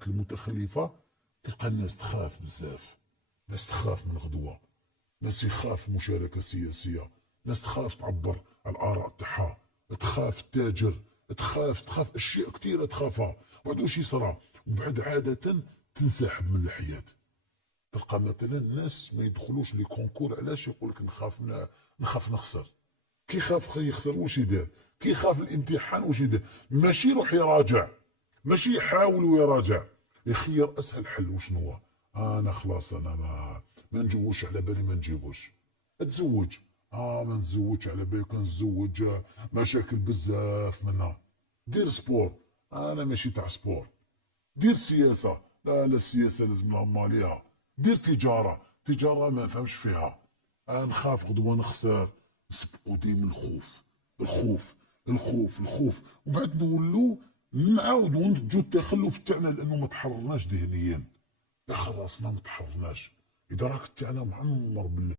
القناعات المتخلفة تلقى الناس تخاف بزاف، ناس تخاف من غدوة، ناس يخاف المشاركة السياسية، ناس تخاف تعبر على الآراء تاعها، تخاف التاجر، تخاف أشياء كثيرة تخافها، وبعد واش يصرى؟ وبعد عادة تنسحب من الحياة. تلقى مثلا الناس ما يدخلوش لي كونكور، علاش؟ يقول لك نخاف نخسر. كي خاف يخسر واش يدير؟ كي خاف الامتحان واش يدير؟ ماشي يروح يراجع، ماشي يحاول ويراجع، يخير اسهل حل. وشنو هو؟ انا خلاص انا ما نجوش، على بالي ما نجيبوش. تزوج، ما نتزوجش، على بالي كان نتزوج مشاكل بزاف منها. دير سبور، انا ماشي تاع سبور. دير سياسه، لا السياسه لازم لها ماليها. دير تجاره ما نفهمش فيها، نخاف غدوه نخسر. نسبقوا ديما الخوف، الخوف، الخوف، الخوف، وبعد نولوا نعاودوا نتجو التخلف تاعنا، لانه ما تحررناش ذهنيا. يا خلاصنا ما تحررناش. اذا راك تاعنا معمر